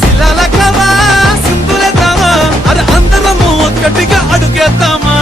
శిలాలకమా సింధులేద్దామా అరే అందరము ఒక్కటిగా అడుగేద్దామా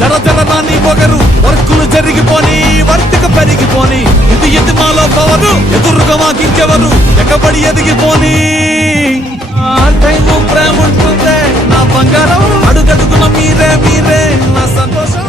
జర జర రాని పొగరు వర్కులు జరిగిపోని వర్తిక పెరిగిపోని ఇది మాలో పవరు ఎదురుగా మాకించెవరు ఎక్కబడి ఎదిగిపోని టైము ప్రేమ ఉంటుందే నా బంగారం అడుగడుగున మీరే మీరే నా సంతోషం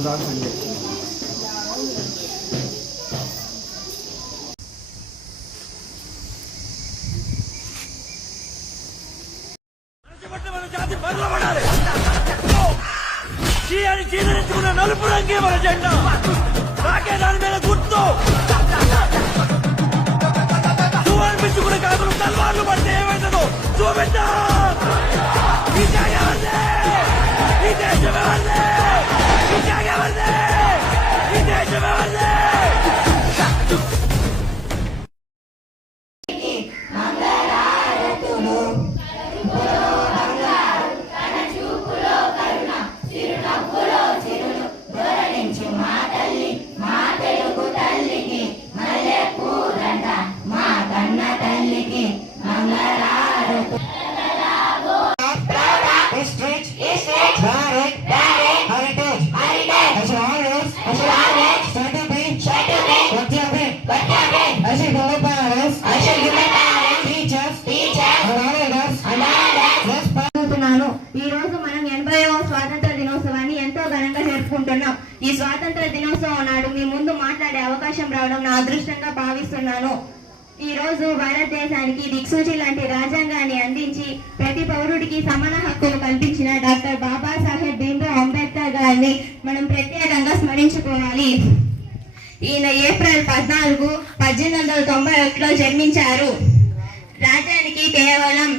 నలుపు రంగే మన జెండా నాకే దాని మీద గుర్తు అనిపించుకునే కాకులు తల్వార్లు పడితే ఏమైతుందో చూపెట్టా ఈ దేశమే ఈ దేశమే ఈ రోజు మనం 80వ స్వాతంత్ర దినోత్సవాన్ని ఎంతో ఘనంగా జరుపుకుంటున్నాం. ఈ స్వాతంత్ర దినోత్సవం నాడు మీ ముందు మాట్లాడే అవకాశం రావడం నా అదృష్టంగా భావిస్తున్నాను. ఈ రోజు భారతదేశానికి దిక్సూచి లాంటి రాజ్యాంగాన్ని అందించి ప్రతి పౌరుడికి సమాన హక్కులు కల్పించిన డాక్టర్ బాబాసాహెబ్ భీమ్రావ్ అంబేద్కర్ గారిని మనం ప్రత్యేకంగా స్మరించుకోవాలి. ఈయన ఏప్రిల్ 14, 1891లో జన్మించారు. రాజ్యానికి కేవలం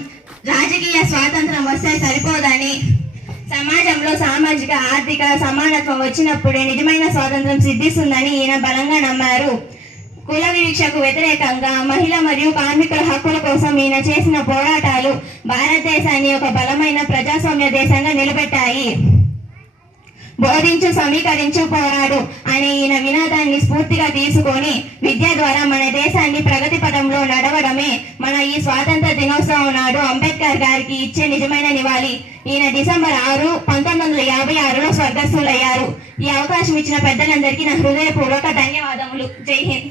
రాజకీయ స్వాతంత్రం వస్తే సరిపోదని, సమాజంలో సామాజిక ఆర్థిక సమానత్వం వచ్చినప్పుడే నిజమైన స్వాతంత్రం సిద్ధిస్తుందని ఈయన బలంగా నమ్మారు. కుల వివక్షకు వ్యతిరేకంగా మహిళ మరియు కార్మికుల హక్కుల కోసం ఈయన చేసిన పోరాటాలు భారతదేశాన్ని ఒక బలమైన ప్రజాస్వామ్య దేశంగా నిలబెట్టాయి. బోధించు, సమీకరించు, పోరాడు అనే ఈయన వినాదాన్ని స్ఫూర్తిగా తీసుకొని విద్య ద్వారా మన దేశాన్ని ప్రగతి పథంలో నడవడమే మన ఈ స్వాతంత్ర దినోత్సవం నాడు అంబేద్కర్ గారికి ఇచ్చే నిజమైన నివాళి. ఈయన డిసెంబర్ 6, 1956లో స్వర్గస్థులయ్యారు. ఈ అవకాశం ఇచ్చిన పెద్దలందరికీ నా హృదయపూర్వక ధన్యవాదములు. జై Hind.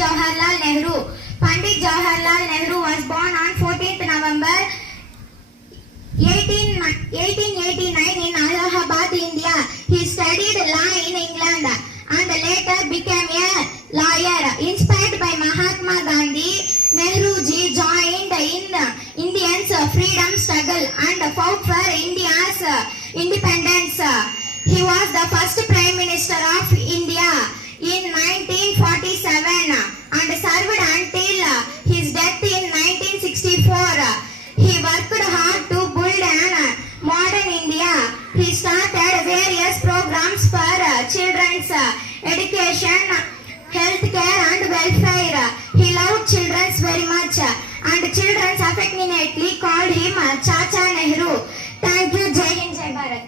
Jawaharlal Nehru. Pandit Jawaharlal Nehru was born on 14th November 1889 in Allahabad, India. He studied law in England and later became a lawyer. Inspired by Mahatma Gandhi, Nehru ji joined in Indians' freedom struggle and fought for India's independence. He was the first Prime Minister of India in 1947 and served until his death in 1964. He worked hard to build an modern India. He started various programs for children's education, healthcare and welfare. He loved children very much and children affectionately called him Chacha Nehru. Thank you. Jai Hind, Jai Bharat.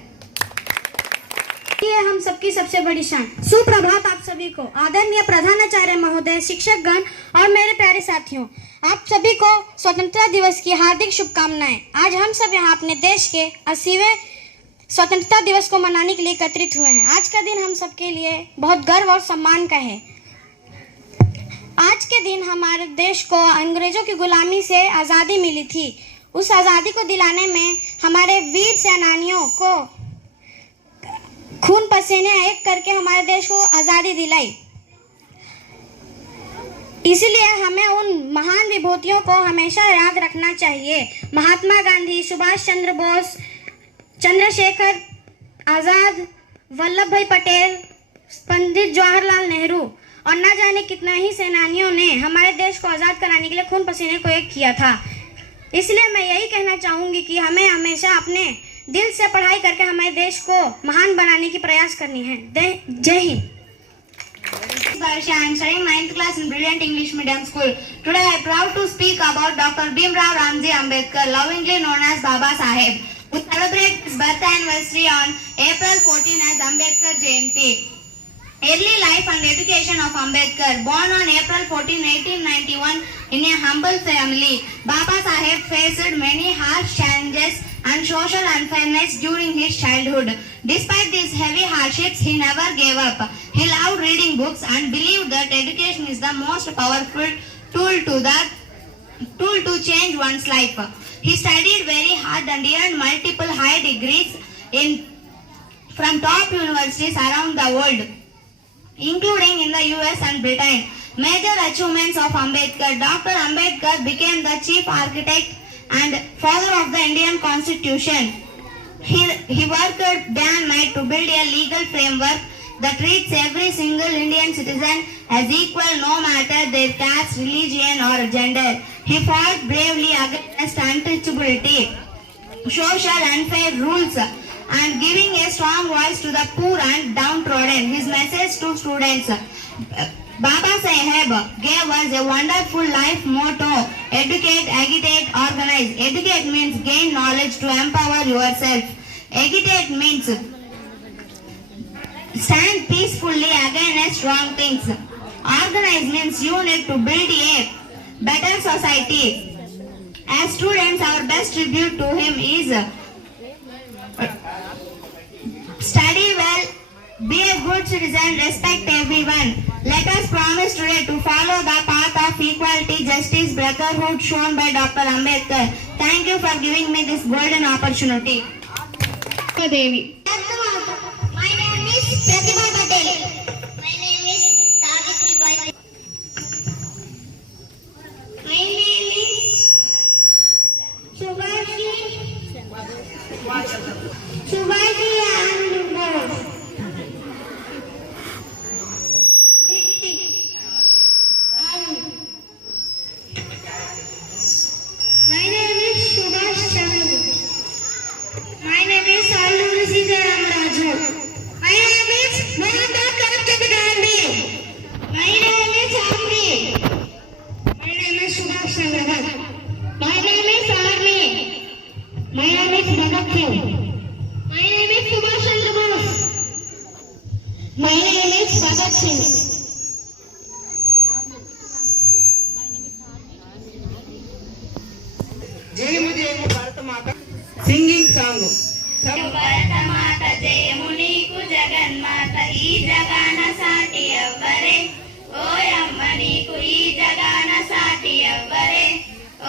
ये हम सबकी सबसे बड़ी शान। सुप्रभात आप सभी को, आदरणीय प्रधानाचार्य महोदय, शिक्षकगण और मेरे प्यारे साथियों, आप सभी को स्वतंत्रता दिवस की हार्दिक शुभकामनाएं। आज हम सब यहाँ अपने देश के 80वें स्वतंत्रता दिवस को मनाने के लिए एकत्रित हुए हैं। आज का दिन हम सबके लिए बहुत गर्व और सम्मान का है। आज के दिन हमारे देश को अंग्रेजों की गुलामी से आज़ादी मिली थी। उस आज़ादी को दिलाने में हमारे वीर सेनानियों को खून पसीने एक करके हमारे देश को आज़ादी दिलाई। इसलिए हमें उन महान विभूतियों को हमेशा याद रखना चाहिए। महात्मा गांधी, सुभाष चंद्र बोस, चंद्रशेखर आज़ाद, वल्लभ भाई पटेल, पंडित जवाहरलाल नेहरू और न जाने कितना ही सेनानियों ने हमारे देश को आज़ाद कराने के लिए खून पसीने को एक किया था। इसलिए मैं यही कहना चाहूँगी कि हमें हमेशा अपने दिल से पढ़ाई करके हमारे देश को महान बनाने की प्रयास करनी है। जय Hind. Barsha, I am studying 9th class in Brilliant English Medium School. Today I am proud to speak about Dr. Bhimrao Ramji Ambedkar, lovingly known as Baba Saheb. We celebrate his birth anniversary on April 14 as Ambedkar Jayanti. Early life and education of Ambedkar. Born on April 14, 1891 in a humble family, Baba Saheb faced many harsh challenges and social unfairness during his childhood. Despite these heavy hardships, he never gave up. He loved reading books and believed that education is the most powerful tool to change one's life. He studied very hard and earned multiple high degrees in from top universities around the world, including in the US and Britain. Major achievements of Ambedkar. Dr. Ambedkar became the chief architect and father of the Indian Constitution. He worked day and night to build a legal framework that treats every single Indian citizen as equal no matter their caste, religion or gender. He fought bravely against untouchability, social unfair rules and giving a strong voice to the poor and downtrodden. His message to students. Baba Saheb gave us a wonderful life motto: educate, agitate, organize. Educate means gain knowledge to empower yourself. Agitate means stand peacefully against wrong things. Organize means you need to build a better society. As students, our best tribute to him is study well, be a good citizen, respect everyone. Let us promise today to follow the path of equality, justice, brotherhood shown by Dr. Ambedkar. Thank you for giving me this golden opportunity. Devi. My name is Pratibha Patel. My name is Savitri Bai. My name is Subhashi and Bose. My name is Subhash Chandra. My name is Alluri Sitaram Raju. My name is Mohandas Karamchand Gandhi. My name is Amri. My name is Subhash Chandra Bose. My name is Army. My name is Bhagat Singh. My name is Subhash Chandra Bose. My name is Bhagat Singh. జయము జయము Bharatmata singing song. Bharatmata జయము నీకు జగన్మాత, ఈ జగాన సాటి ఎవ్వరే, ఓయమ్మ నీకు ఈ జగాన సాటి ఎవ్వరే,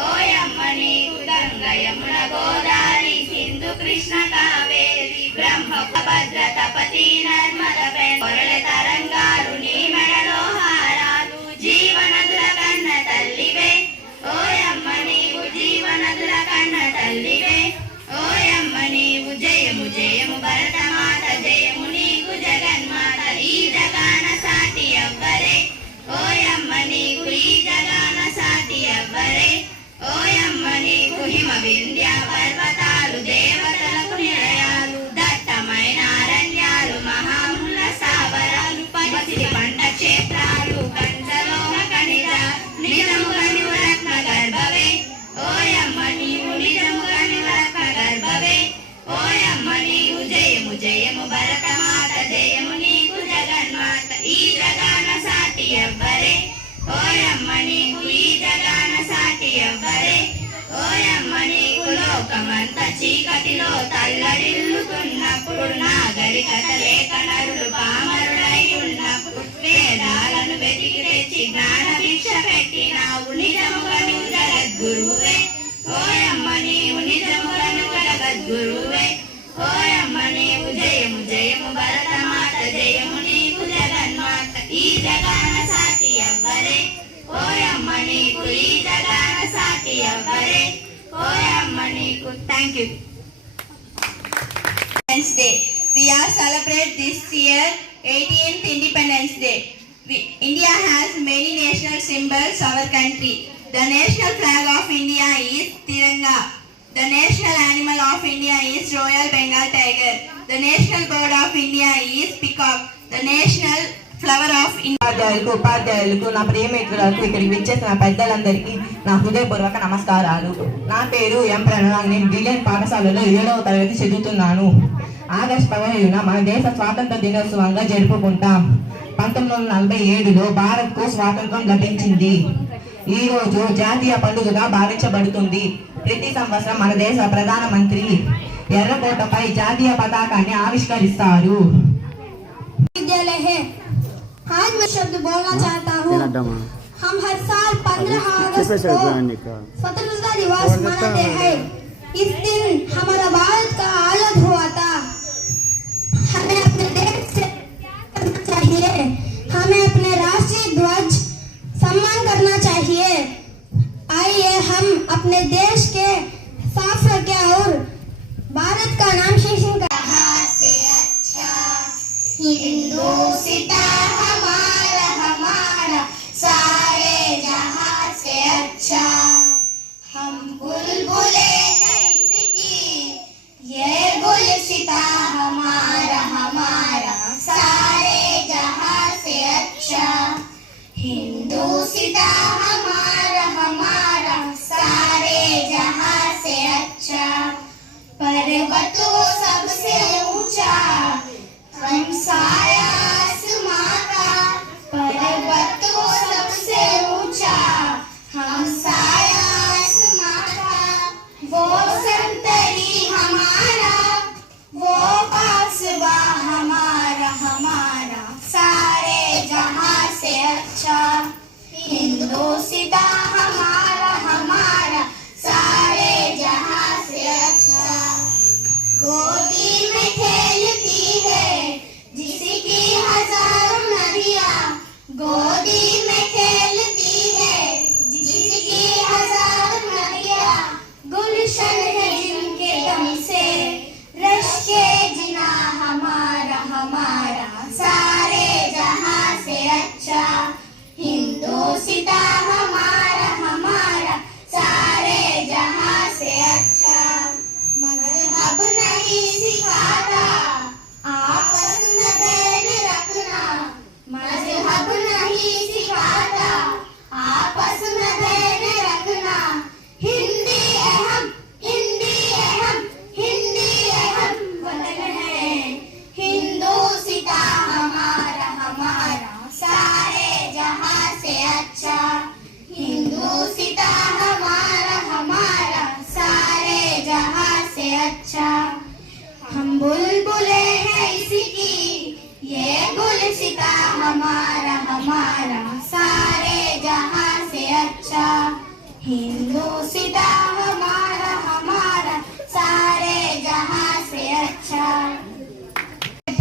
ఓయమ్మ నీకు గంగ యమున గోదావరి సింధు కృష్ణ కావేరి బ్రహ్మభద్ర తపతి నర్మద పొరల తరంగాలు నీ మెడలో హారాలు, జీవనదుల కన్న తల్లివే, ఓయమ్మ నీవు జీవనదుల కన్న తల్లివే, ఓయమ్మ నీవు జయము జయము భరతమాత జయము నీకు జగన్మాత, ఈ జగాన సాటి ఎవ్వరే, ఓయమ్మ నీకు ఈ జగాన సాటి ఎవ్వరే, ఓయమ్మ నీకు హిమ వింధ్య పర్వతాలు దేవతలకు నిలయాలు, దట్టమైన అరణ్యాలు మహాముల స్థావరాలు, పసిడి పంట క్షేత్రాలు కంచలోహ ఖనిజ నిజముగా నీవు రత్న గర్భవే, ఓయమ్మ నీవు నిజముగా నీవు రత్న గర్భవే, ఓయమ్మ నీవు జయము జయము భరతమాత జయము నీకు జగన్మాత, ఈ జగాన సాటి ఎవ్వరే, ఓయమ్మ నీకు ఈ జగాన సాటి ఎవ్వరే, ఓయమ్మ నీకు లోకమంత చీకటిలో తల్లడిల్లుతున్నప్పుడు, నాగరికత లేక నరులు పామరులై ఉన్నప్పుడు, వేదాలను వెతికి తెచ్చి జ్ఞాన భిక్ష పెట్టినావు, నిజముగా నువ్వు జగద్గురువే, ఓయమ్మ నీవు నిజముగా నువ్వు జగద్గురువే, ఓయమ్మ నీవు జయము జయము భరతమాత జయము నీకు జగన్మాత, ఈ జగాన సాటి ఎవ్వరే, ఓయమ్మ నీకు ఈ జగాన సాటి ఎవ్వరే, ఓయమ్మ నీకు. Thank you. Independence Day. We are celebrate this year 18th Independence Day. India has many national symbols. Our country. The national flag of India is Tiranga. The national animal of India is Royal Bengal tiger. The national bird of India is peacock. The national flower of India. ఉపాధ్యాయులకు నా ప్రియమిత్రులకు ఇక్కడికి విచ్చేసిన పెద్దలందరికీ నా హృదయపూర్వక నమస్కారాలు. నా పేరు ఎం ప్రణవ్. నేను బ్రిలియన్ పాఠశాలలో 7వ తరగతి చదువుతున్నాను. ఆగస్టు 15న మన దేశ స్వాతంత్ర దినోత్సవంగా జరుపుకుంటాం. 1947లో భారత్కు స్వాతంత్రం లభించింది. ఈ రోజు జాతీయ పండుగగా భావించబడుతుంది. ప్రతి సంవత్సరం మన దేశ ప్రధానమంత్రి ఎర్రకోటపై జాతీయ పతాకాన్ని ఆవిష్కరిస్తారు. विद्यालय है। आज मैं शब्द बोलना चाहता हूँ। हम हर साल 15 अगस्त को स्वतंत्रता दिवस मनाते हैं। इस दिन हमारा भारत का आजाद हुआ था। हमें अपने राष्ट्रीय ध्वज सम्मान करना चाहिए। आइए हम अपने देश के साफ रखें और भारत का नाम रोशन करें। हिंदुस्तान हमारा हमारा सारे जहां से अच्छा। हम बुलबुले हैं इसकी ये गुलसिता हमारा हमारा सारे जहां से अच्छा। हिंदुस्तान हमारा हमारा सारे जहां से अच्छा। पर्वतों सबसे ऊंचा हमसाया आसमां का। पर्वतों सबसे ऊंचा हमसाया आसमां का। वो संतरी हमारा वो कासबा हमारा हमारा सारे जहां से अच्छा। हिंदुस्तान हमारा हमारा सारे जहां से अच्छा। गोदी में खेलती है जिसकी हजारों नदियाँ। गोदी में खेलती है जिसकी हजारों नदियाँ। गुलशन है जिनके दम से रश के जिना हमारा हमारा सारे जहां से अच्छा। हिंदुस्तान हमारा हमारा सारे जहां से अच्छा। मजहब नहीं सिखाता आपस में बैन रखना। मजहब नहीं सिखाता आपस में बैन रखना। हिंदी अहम हिंदी अहम हिंदी अहम वतन है। हिंदुस्तान हमारा हमारा सारे जहां से अच्छा। हिंदुस्तान हमारा हमारा सारे जहां से अच्छा। हम बुलबुले हैं इसकी ये गुलसिता हमारा हमारा सारे जहां से अच्छा। हिंदुस्तान हमारा हमारा सारे जहां से अच्छा।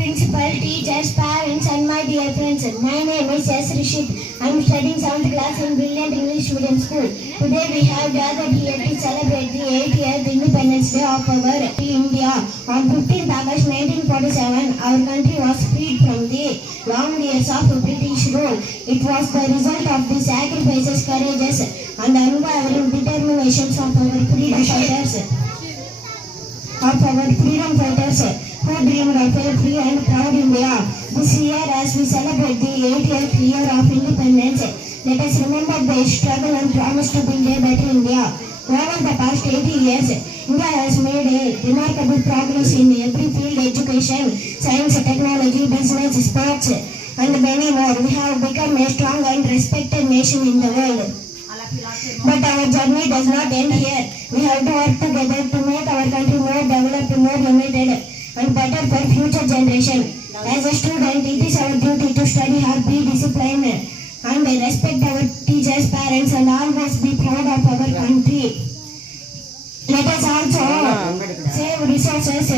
Principal, teachers, parents and my dear friends. My name is S. Rishit. I am studying 7th class in Brilliant English Medium School. Today we have gathered here to celebrate the 80th Independence Day of our India. On 15th August 1947, our country was freed from the long years of British rule. It was the result of the sacrifices, courages and unwavering determinations of our freedom fighters who dreamed of a free and proud India. This year, as we celebrate the 80th year of independence, let us remember the struggle and promise to build a better India. Over the past 80 years, India has made a remarkable progress in every field: education, science, technology, business, sports, and many more. We have become a strong and respected nation in the world. But our journey does not end here. We have to work together to make our country more developed, more united, and better for future generation. As a student, it is our duty to study hard, be disciplined, and respect our teachers, parents, and always be proud of our country. Let us also save resources,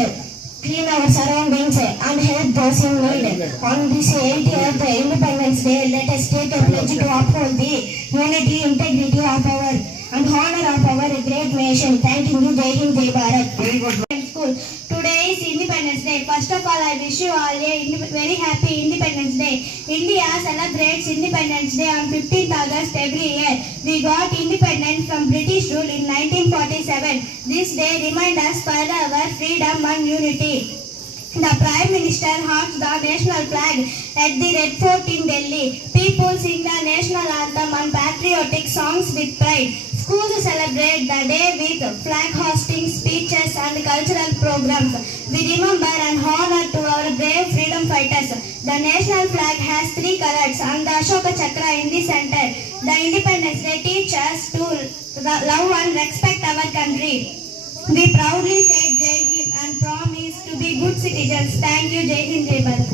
clean our surroundings, and help those in need. On this 80th Independence Day, let us take a pledge to uphold the unity, integrity of our and honor of our great nation. Thanking you. Jai Hind, Jai Bharat. Very good. School. Today is Independence Day. First of all, I wish you all a very happy Independence Day. India celebrates Independence Day on 15th August every year. We got independence from British rule in 1947. This day reminds us for our freedom and unity. The Prime Minister hosts the national flag at the Red Fort in Delhi. People sing the national anthem and patriotic songs with pride. Schools celebrate the day with flag hosting, speeches and cultural programs. We remember and honor to our brave freedom fighters. The national flag has 3 colors and the Ashoka Chakra in the center. The Independence Day teaches us to love and respect our country. We proudly say Jai Hind and promise to be good citizens. Thank you. Jai Hind, Jai Bharat.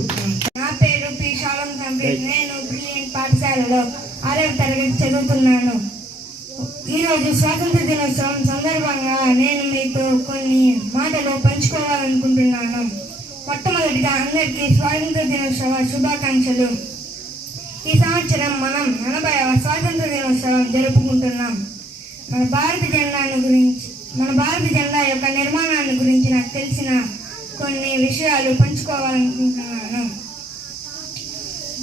నా పేరు P శాలం సంబీర్. నేను brilliant పాఠశాలలో 6వ తరగతి చదువుతున్నాను. ఈరోజు స్వాతంత్ర దినోత్సవం సందర్భంగా నేను మీతో కొన్ని మాటలు పంచుకోవాలనుకుంటున్నాను. మొట్టమొదటిగా అందరికీ స్వాతంత్ర దినోత్సవ శుభాకాంక్షలు. ఈ సంవత్సరం మనం 80వ స్వాతంత్ర దినోత్సవం జరుపుకుంటున్నాం. మన భారత జెండా యొక్క నిర్మాణాన్ని గురించి నాకు తెలిసిన కొన్ని విషయాలు పంచుకోవాలనుకుంటున్నాను.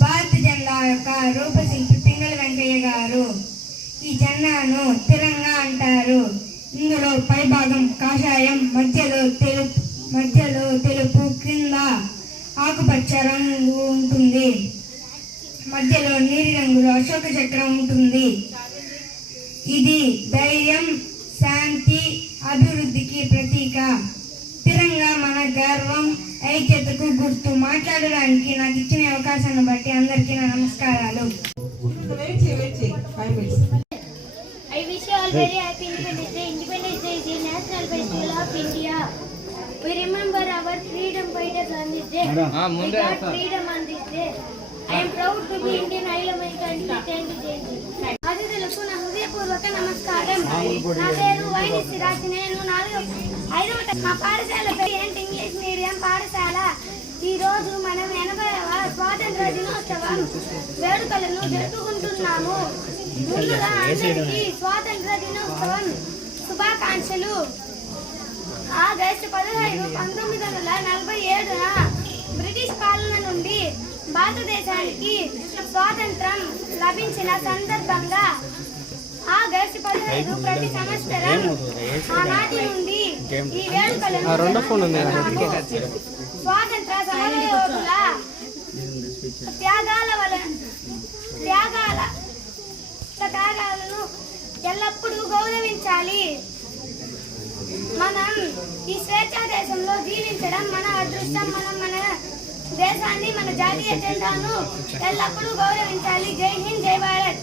భారత జెండా యొక్క రూపశిల్పి పింగళి వెంకయ్య గారు. ఈ జెండాను తిరంగా అంటారు. ఇందులో పైభాగం కాషాయం, మధ్యలో తెలుపు, క్రింద ఆకుపచ్చ రంగు ఉంటుంది. మధ్యలో నీలి రంగులో అశోక చక్రం ఉంటుంది. ఇది ధైర్యం, శాంతి, అభివృద్ధికి ప్రతీక. తిరంగా మన గర్వం, ఐక్యతకు గుర్తు. మాట్లాడడానికి నాకు ఇచ్చిన అవకాశాన్ని బట్టి అందరికీ నా నమస్కారాలు. I wish you all very happy Independence Day. Independence Day is a national festival of India. We remember our freedom fighters on this day. We got freedom on this day. I am proud to be Indian. I love my country. Thank you, thank you. అతిథులకు నా హృదయపూర్వక నమస్కారం. నా పేరు వైని సిరాజ్. నేను 5వ మా పాఠశాల పేరు ఇంగ్లీష్ మీడియం పాఠశాల. ఈ రోజు మనం 80వ స్వాతంత్ర దినోత్సవం వేడుకలను జరుపుకుంటున్నాము. ముందుగా అందరికీ స్వాతంత్ర దినోత్సవం శుభాకాంక్షలు. ఆగస్టు 15, 1947న బ్రిటిష్ పాలన నుండి భారతదేశానికి స్వాతంత్రం లభించిన సందర్భంగా ఆగస్టు 15 ప్రతి సంవత్సరం ఆనాటి నుండి ఈ వేడుకలను స్వాతంత్ర సమరయోధుల త్యాగాలను ఎల్లప్పుడూ గౌరవించాలి. మనం ఈ స్వేచ్ఛా దేశంలో జీవించడం మన అదృష్టం. మనం మన దేశాన్ని, మన జాతీయ జెండాను ఎల్లప్పుడూ గౌరవించాలి. జై హింద్, జై Bharat.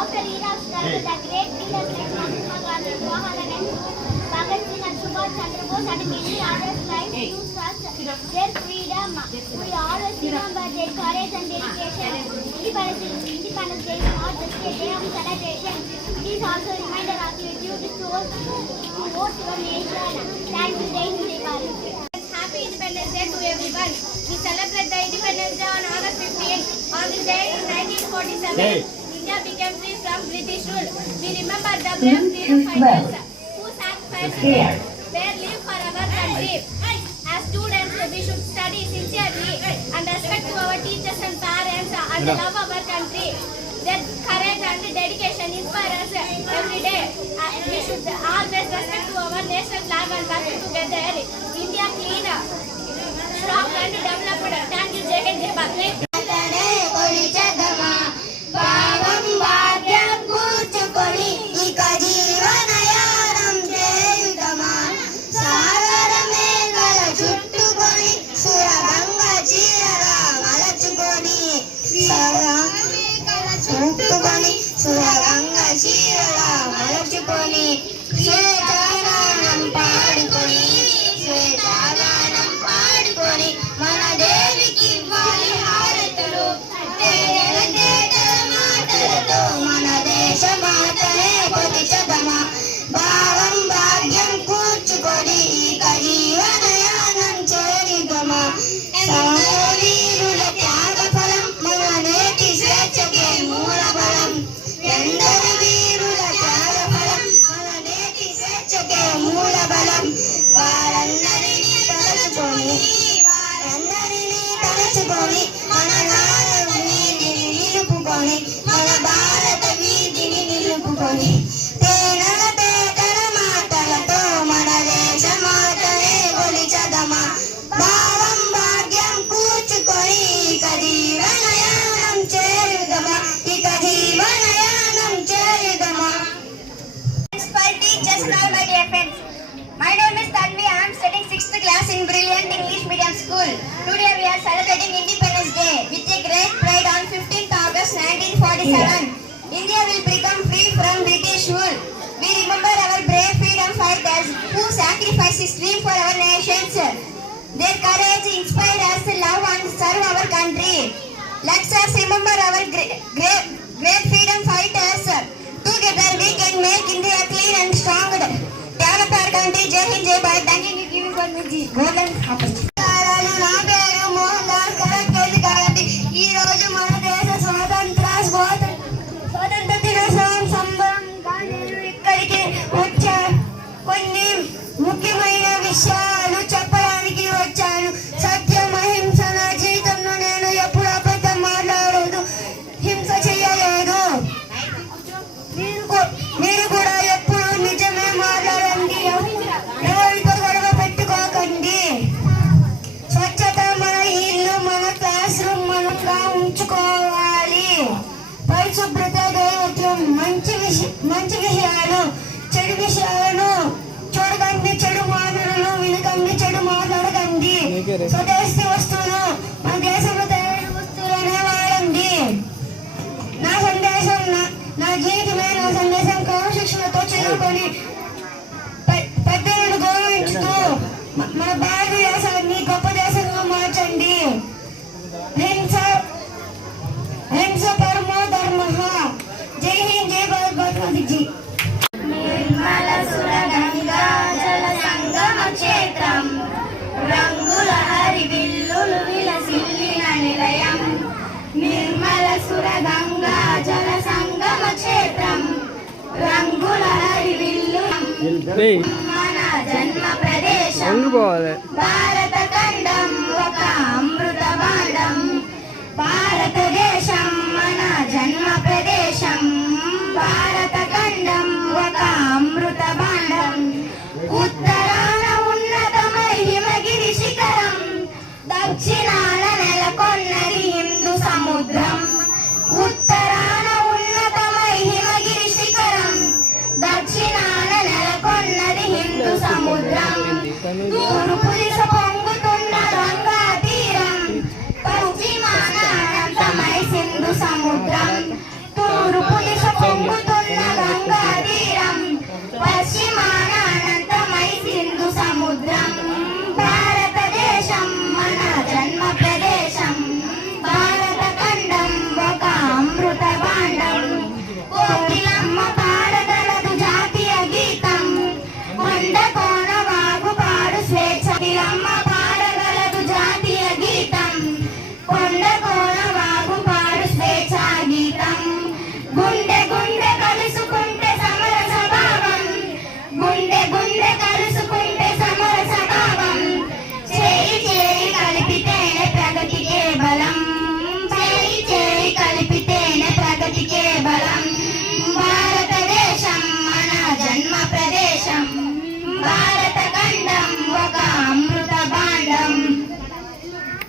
After era of struggle, the great leaders like Mahatma Gandhi, Jawaharlal Nehru, Bhagat Singh and Subhash Chandra Bose and many others tried to trust their freedom. We always remember their courage and dedication. Independence Day is not just a day of celebration. It is also a reminder of your duty towards your nation. Thank you, Jai Hind, Jai Bharat. Happy Independence Day to everyone. We celebrate the Independence Day on August 15. On this day in 1947, India became free from British rule. We remember the brave freedom fighters who sacrificed their life for our country. As students, we should study sincerely and respect to our teachers and parents and love our country. Their courage and dedication inspire us every day. We should always respect to our national flag and work together. India clean, strong and developed. Thank you, Jai Hind, Jai Bharat. భావం భాగ్యం కూర్చుకొని ఇక జీవనయానం చేయుదమా. సాగరమే గల చుట్టుకొని సురగంగ చీరగా మలచుకొని శ్వేతగానం పాడుకొని మన దేవికి ఇవ్వాలి హారతులు. మన దేశ మాతనే కొలిచెదమా. భావం భాగ్యం కూర్చుకొని ఇక జీవనయానం చేరిదమా. వీరుల త్యాగ ఫలం మన నేటి స్వేచ్ఛకే మూల బలం. ఎందరి వీరుల త్యాగ ఫలం మన నేటి స్వేచ్ఛకే మూల బలం. వారందరినీ తలచుకొని మన నాయక వీధిని నిలుపుకొని మన భారత వీధిని నిలుపుకొని తేనెల తేటల మాటలతో మన దేశ మాతనే కొలిచెదమా. భావం భాగ్యం కూర్చుకొని ఇక జీవనయానం చేయుదమా. Teachers and all my dear friends. My name is Tanvi. I am studying 6th class in Brilliant English Medium School. Today we are celebrating Independence Day with a great pride on 15th August 1947. India will become free from British rule. We remember our brave freedom fighters who sacrificed his dream for our nations. Their courage inspired us to love and serve our country. Let us remember our great freedom fighters. Together we can and strong develop our country. Jai Hind, Jai Bharat. Thank you for giving for me the golden opportunity. నా పేరు మోహన్ దాస్ కరకేజీ గారి. ఈ రోజు మన దేశ స్వాతంత్ర దినోత్సవం సందర్భంగా నేను ఇక్కడికి వచ్చా. కొన్ని ముఖ్యమైన విషయాలు చెప్పడానికి వచ్చాను. సత్యం, అహింస. నా జీవితంలో నేను ఎప్పుడు అబద్ధం మాట్లాడలేదు, హింస చేయలేదు. మీరు కూడా ఎప్పుడు నిజమే మాట్లాడండి, ఎవరితో గొడవ పెట్టుకోకండి. స్వచ్ఛత, మన ఇల్లు, మన క్లాస్ రూమ్ మనంగా ఉంచుకోవాలి. పరిశుభ్రత, దైవత్వం, మంచి విషయాలు, చెడు విషయాలను చూడకండి, చెడు మాటలను వినకండి, చెడు మాట్లాడకండి. స్వదేశీ వస్తువులు, మన దేశంలో తయారైన వస్తువులనే వాడండి. నా సందేశం, నా జీవితమే నా సందేశం. క్రమశిక్షణతో చదువుకొని పెద్దలను గౌరవించుతూ మన భారతదేశాన్ని గొప్ప దేశంగా మార్చండి. హింస పరమో ధర్మ. జై హింద్, జై భారత్ మాతాజీ. నిర్మల సుర గంగా జల సంగమ క్షేత్రం, రంగుల హరివిల్లులు విలసిల్లిన నిలయం. నిర్మల సుర గంగా జల సంగమ క్షేత్రం, రంగుల హరివిల్లు మన జన్మ ప్రదేశం. భారత ఖండం ఒక అమృత భాండం. భారతదేశం మన జన్మ